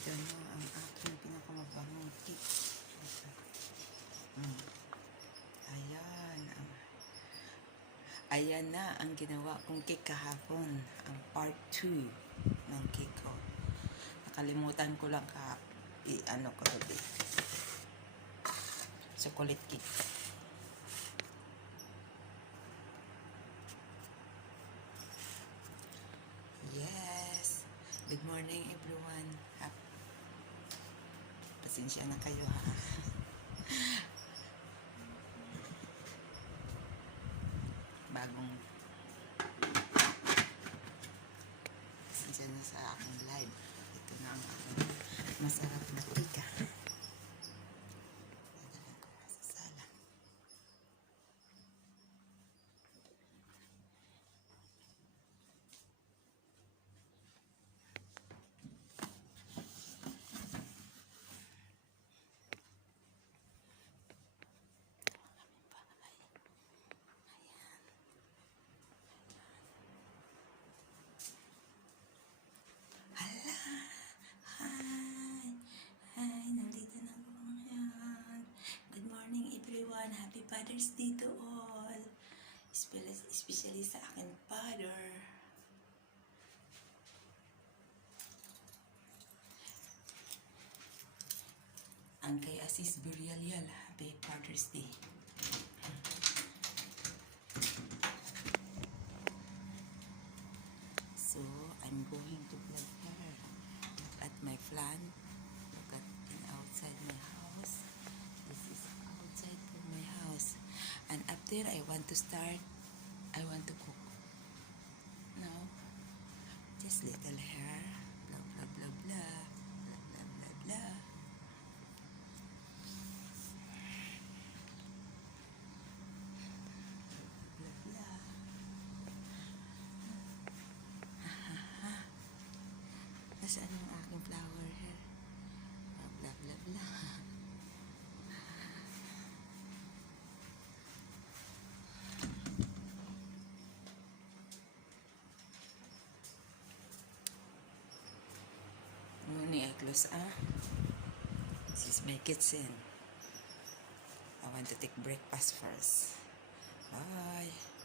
Ito na ang aking pinakamabangong cake. Ayan. Ayan na ang ginawa kong cake kahapon. Ang part 2 ng cake ko. Nakalimutan ko lang i-ano ko ulit. Chocolate cake. Yes. Good morning everyone. Pasensya na kayo ha. Bagong pasensya na sa aking live. Ito na ang aking masarap na cake. Dadalan ko na sa sala. Happy Father's Day to all. Especially sa akin father. Ang kay Asis Burial, Happy Father's Day. So, I'm going to plant her. Look at my plant. Look at outside my house. This is outside from my house. And after I want to cook. Now, just little hair. Blah, blah, blah, blah. Blah, blah, blah, blah. Blah, blah. Nasaan yung aking flower hair? Blah, blah, blah, blah. Morning, Eklos, This is my kitchen. I want to take breakfast first. Bye.